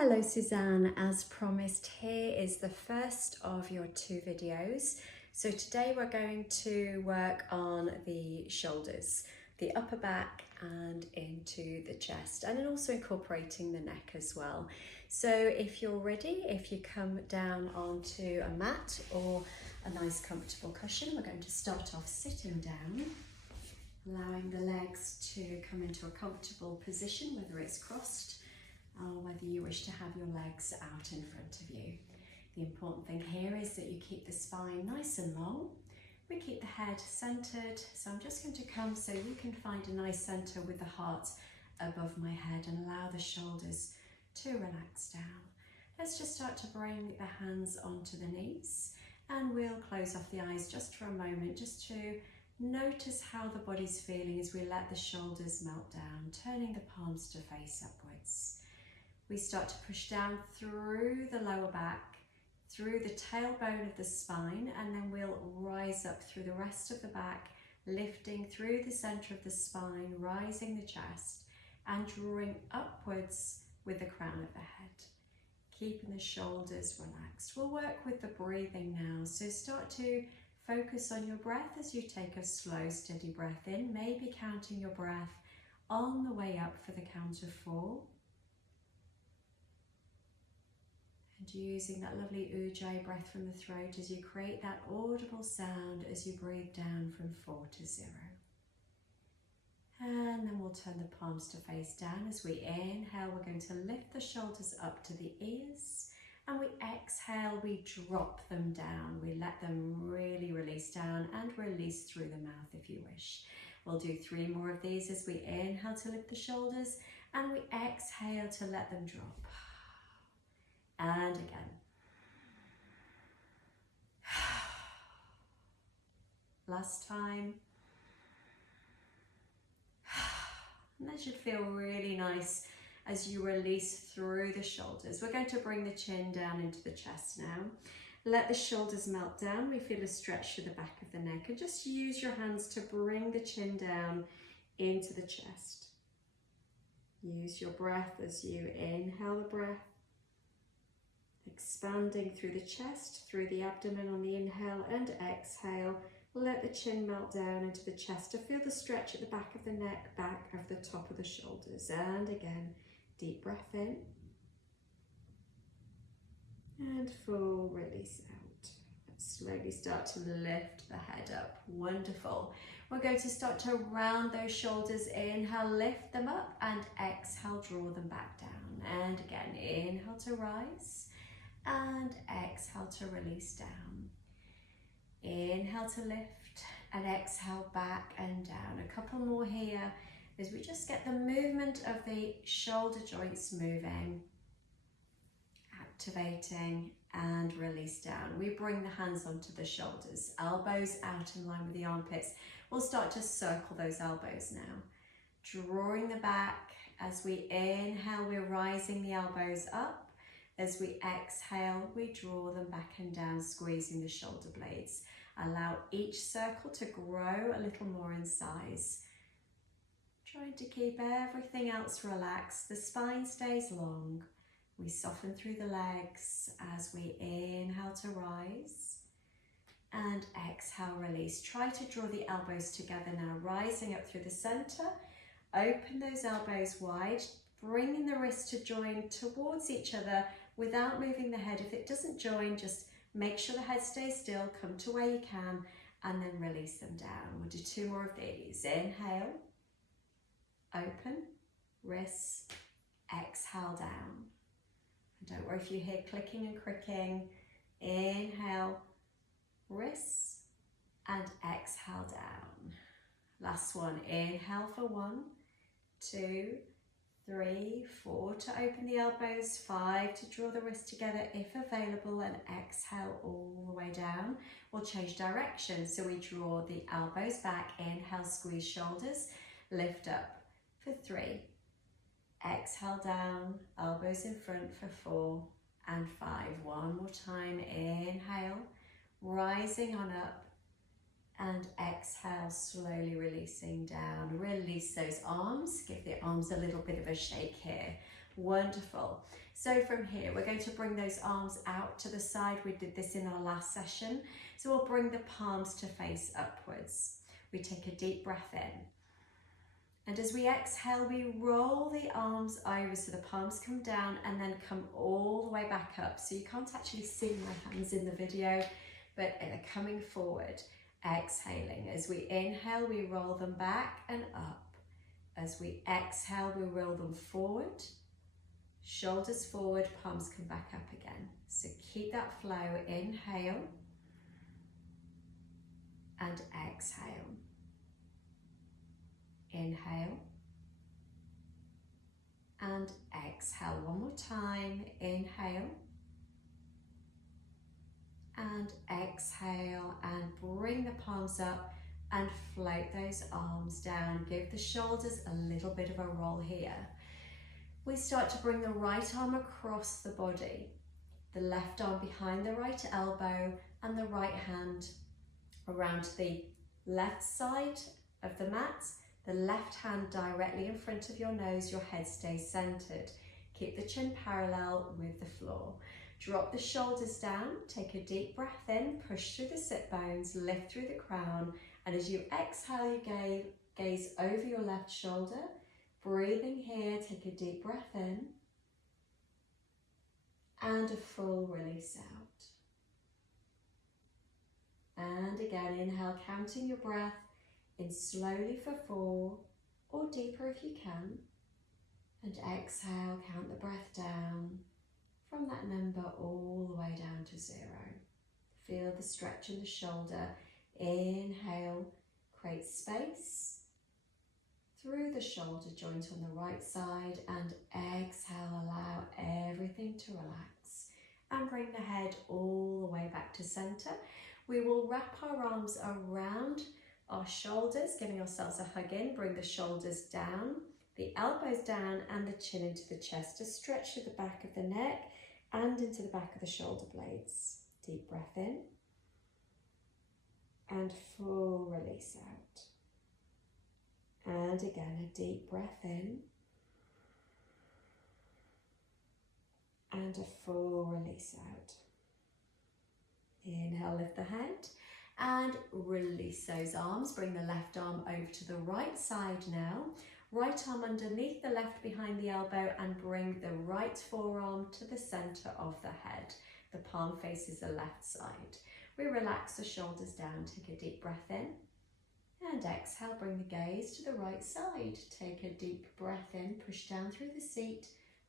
Hello Suzanne, as promised, here is the first of your 2 videos. So today we're going to work on the shoulders, the upper back and into the chest, and then also incorporating the neck as well. So if you're ready, if you come down onto a mat or a nice comfortable cushion, we're going to start off sitting down, allowing the legs to come into a comfortable position, whether it's crossed or whether you wish to have your legs out in front of you. The important thing here is that you keep the spine nice and long. We keep the head centered, so I'm just going to come so you can find a nice center with the heart above my head and allow the shoulders to relax down. Let's just start to bring the hands onto the knees, and we'll close off the eyes just for a moment, just to notice how the body's feeling as we let the shoulders melt down, turning the palms to face upwards. We start to push down through the lower back, through the tailbone of the spine, and then we'll rise up through the rest of the back, lifting through the center of the spine, rising the chest, and drawing upwards with the crown of the head, keeping the shoulders relaxed. We'll work with the breathing now, so start to focus on your breath as you take a slow, steady breath in, maybe counting your breath on the way up for the count of 4. And using that lovely ujjayi breath from the throat as you create that audible sound as you breathe down from 4 to 0. And then we'll turn the palms to face down. As we inhale, we're going to lift the shoulders up to the ears. And we exhale, we drop them down. We let them really release down and release through the mouth if you wish. We'll do 3 more of these as we inhale to lift the shoulders and we exhale to let them drop. And again. Last time. And that should feel really nice as you release through the shoulders. We're going to bring the chin down into the chest now. Let the shoulders melt down. We feel a stretch through the back of the neck. And just use your hands to bring the chin down into the chest. Use your breath as you inhale the breath. Expanding through the chest, through the abdomen on the inhale and exhale. Let the chin melt down into the chest to feel the stretch at the back of the neck, back of the top of the shoulders. And again, deep breath in. And full release out. Slowly start to lift the head up. Wonderful. We're going to start to round those shoulders. Inhale, lift them up, and exhale, draw them back down. And again, inhale to rise. And exhale to release down. Inhale to lift and exhale back and down. A couple more here as we just get the movement of the shoulder joints moving, activating and release down. We bring the hands onto the shoulders, elbows out in line with the armpits. We'll start to circle those elbows now. Drawing the back as we inhale, we're rising the elbows up. As we exhale, we draw them back and down, squeezing the shoulder blades. Allow each circle to grow a little more in size. Trying to keep everything else relaxed. The spine stays long. We soften through the legs as we inhale to rise. And exhale, release. Try to draw the elbows together now, rising up through the center. Open those elbows wide, bringing the wrists to join towards each other without moving the head. If it doesn't join, just make sure the head stays still, come to where you can, and then release them down. We'll do 2 more of these. Inhale, open, wrists, exhale down. And don't worry if you hear clicking and cricking. Inhale, wrists, and exhale down. Last one. Inhale for 1, 2, 3, 4 to open the elbows, 5 to draw the wrists together if available, and exhale all the way down. We'll change direction, so we draw the elbows back, inhale, squeeze shoulders, lift up for 3, exhale down, elbows in front for 4 and 5. One more time, inhale, rising on up, and exhale, slowly releasing down. Release those arms, give the arms a little bit of a shake here. Wonderful. So from here, we're going to bring those arms out to the side. We did this in our last session. So we'll bring the palms to face upwards. We take a deep breath in. And as we exhale, we roll the arms over so the palms come down and then come all the way back up. So you can't actually see my hands in the video, but they're coming forward. Exhaling. As we inhale, we roll them back and up. As we exhale, we roll them forward. Shoulders forward, palms come back up again. So keep that flow. Inhale and exhale. Inhale and exhale. One more time. Inhale and exhale, and bring the palms up and float those arms down. Give the shoulders a little bit of a roll here. We start to bring the right arm across the body, the left arm behind the right elbow, and the right hand around the left side of the mat, the left hand directly in front of your nose. Your head stays centered. Keep the chin parallel with the floor. Drop the shoulders down, take a deep breath in, push through the sit bones, lift through the crown, and as you exhale, you gaze over your left shoulder. Breathing here, take a deep breath in, and a full release out. And again, inhale, counting your breath in slowly for 4, or deeper if you can, and exhale, count the breath down from that number all the way down to 0. Feel the stretch in the shoulder. Inhale, create space through the shoulder joint on the right side, and exhale, allow everything to relax and bring the head all the way back to center. We will wrap our arms around our shoulders, giving ourselves a hug in. Bring the shoulders down, the elbows down, and the chin into the chest to stretch to the back of the neck and into the back of the shoulder blades. Deep breath in and full release out. And again, a deep breath in and a full release out. Inhale, lift the head and release those arms. Bring the left arm over to the right side now. Right arm underneath the left behind the elbow, and bring the right forearm to the center of the head. The palm faces the left side. We relax the shoulders down, take a deep breath in, and exhale, bring the gaze to the right side. Take a deep breath in, push down through the seat,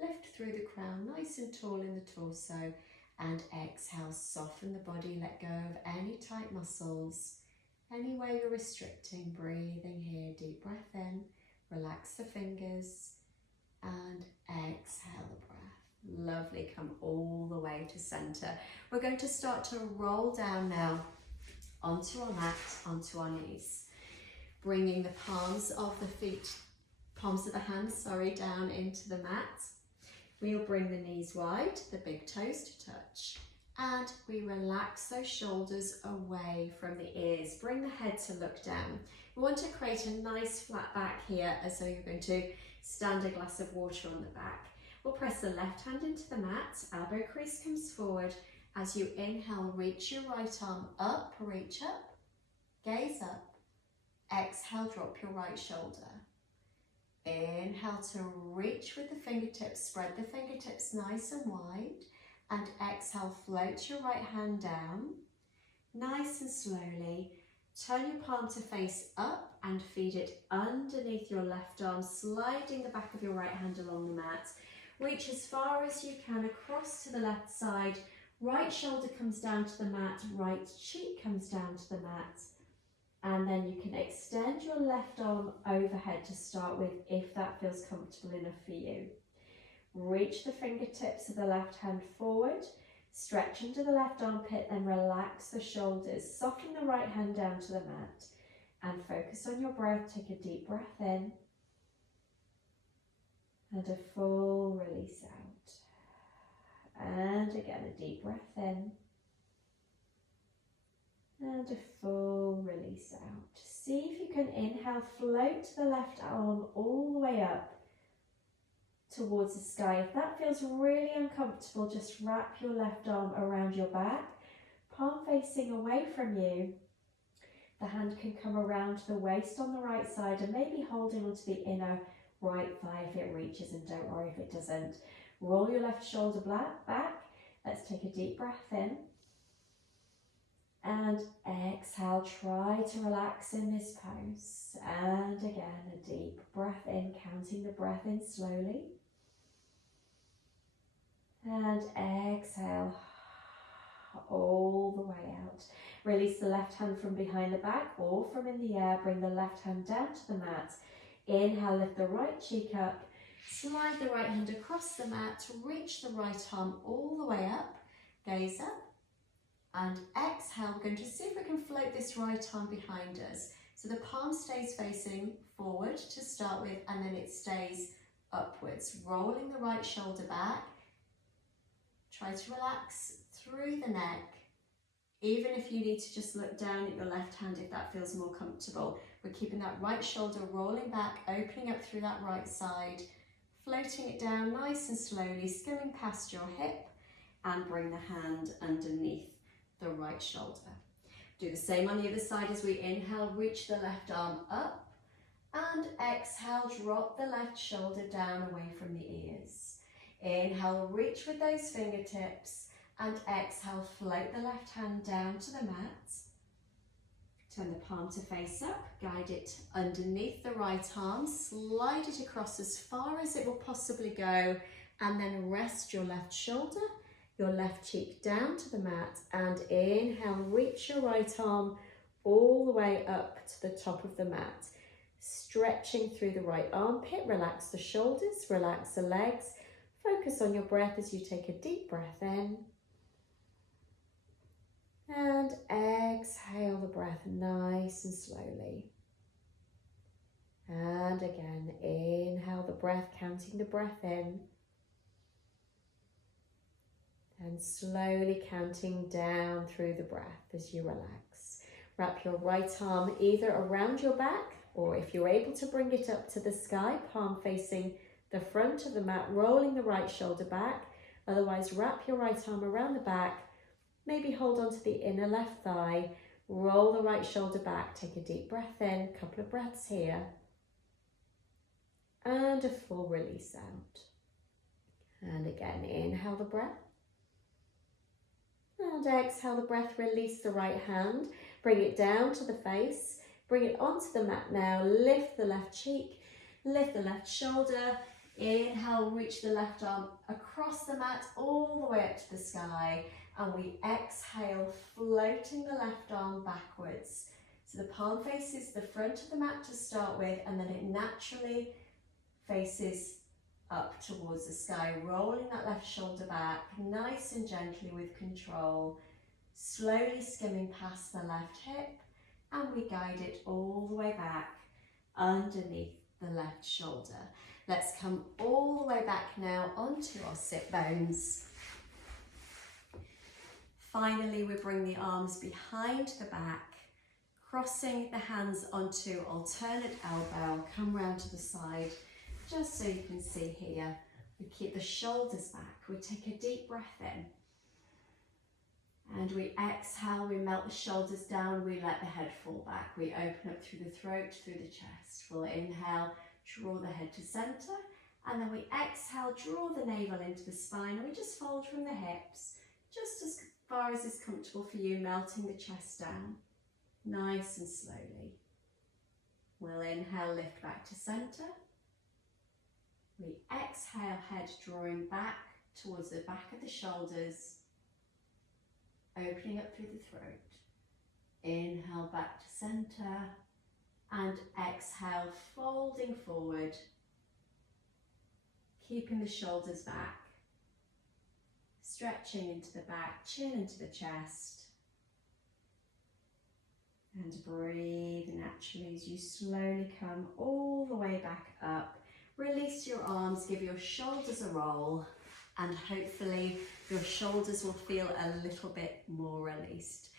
lift through the crown, nice and tall in the torso, and exhale, soften the body, let go of any tight muscles, any way you're restricting. Breathing here, deep breath in, relax the fingers, and exhale the breath. Lovely, come all the way to center. We're going to start to roll down now onto our mat, onto our knees. Bringing the palms of the feet, palms of the hands, down into the mat. We'll bring the knees wide, the big toes to touch, and we relax those shoulders away from the ears. Bring the head to look down. We want to create a nice flat back here, as though you're going to stand a glass of water on the back. We'll press the left hand into the mat, elbow crease comes forward. As you inhale, reach your right arm up, reach up, gaze up. Exhale, drop your right shoulder. Inhale to reach with the fingertips, spread the fingertips nice and wide, and exhale, float your right hand down, nice and slowly. Turn your palm to face up and feed it underneath your left arm, sliding the back of your right hand along the mat. Reach as far as you can across to the left side. Right shoulder comes down to the mat, right cheek comes down to the mat. And then you can extend your left arm overhead to start with, if that feels comfortable enough for you. Reach the fingertips of the left hand forward, stretch into the left armpit, then relax the shoulders. Soften the right hand down to the mat and focus on your breath. Take a deep breath in and a full release out. And again, a deep breath in and a full release out. See if you can inhale, float the left arm all the way up towards the sky. If that feels really uncomfortable, just wrap your left arm around your back, palm facing away from you. The hand can come around the waist on the right side and maybe holding onto the inner right thigh if it reaches, and don't worry if it doesn't. Roll your left shoulder back. Let's take a deep breath in. And exhale, try to relax in this pose. And again, a deep breath in, counting the breath in slowly. And exhale all the way out. Release the left hand from behind the back or from in the air. Bring the left hand down to the mat. Inhale, lift the right cheek up. Slide the right hand across the mat. Reach the right arm all the way up. Gaze up. And exhale, we're going to see if we can float this right arm behind us. So the palm stays facing forward to start with, and then it stays upwards. Rolling the right shoulder back. Try to relax through the neck. Even if you need to just look down at your left hand if that feels more comfortable. We're keeping that right shoulder rolling back, opening up through that right side, floating it down nice and slowly, skimming past your hip, and bring the hand underneath the right shoulder. Do the same on the other side as we inhale, reach the left arm up, and exhale, drop the left shoulder down away from the ears. Inhale, reach with those fingertips, and exhale, float the left hand down to the mat. Turn the palm to face up, guide it underneath the right arm, slide it across as far as it will possibly go, and then rest your left shoulder, your left cheek down to the mat, and inhale, reach your right arm all the way up to the top of the mat. Stretching through the right armpit, relax the shoulders, relax the legs. Focus on your breath as you take a deep breath in. And exhale the breath nice and slowly. And again, inhale the breath, counting the breath in. And slowly counting down through the breath as you relax. Wrap your right arm either around your back, or if you're able to bring it up to the sky, palm facing the front of the mat, rolling the right shoulder back. Otherwise, wrap your right arm around the back. Maybe hold on to the inner left thigh, roll the right shoulder back, take a deep breath in, a couple of breaths here, and a full release out. And again, inhale the breath, and exhale the breath, release the right hand, bring it down to the face, bring it onto the mat now, lift the left cheek, lift the left shoulder, inhale, reach the left arm across the mat all the way up to the sky. And we exhale, floating the left arm backwards. So the palm faces the front of the mat to start with, and then it naturally faces up towards the sky, rolling that left shoulder back, nice and gently with control, slowly skimming past the left hip, and we guide it all the way back underneath the left shoulder. Let's come all the way back now onto our sit bones. Finally, we bring the arms behind the back, crossing the hands onto alternate elbow, come round to the side, just so you can see here. We keep the shoulders back, we take a deep breath in, and we exhale, we melt the shoulders down, we let the head fall back, we open up through the throat, through the chest. We'll inhale, draw the head to centre, and then we exhale, draw the navel into the spine, and we just fold from the hips, just as far as is comfortable for you, melting the chest down, nice and slowly. We'll inhale, lift back to centre. We exhale, head drawing back towards the back of the shoulders, opening up through the throat. Inhale, back to centre, and exhale, folding forward, keeping the shoulders back. Stretching into the back, chin into the chest. And breathe naturally as you slowly come all the way back up. Release your arms, give your shoulders a roll, and hopefully your shoulders will feel a little bit more released.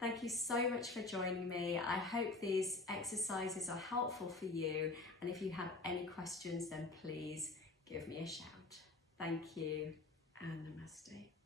Thank you so much for joining me. I hope these exercises are helpful for you, and if you have any questions, then please give me a shout. Thank you and namaste.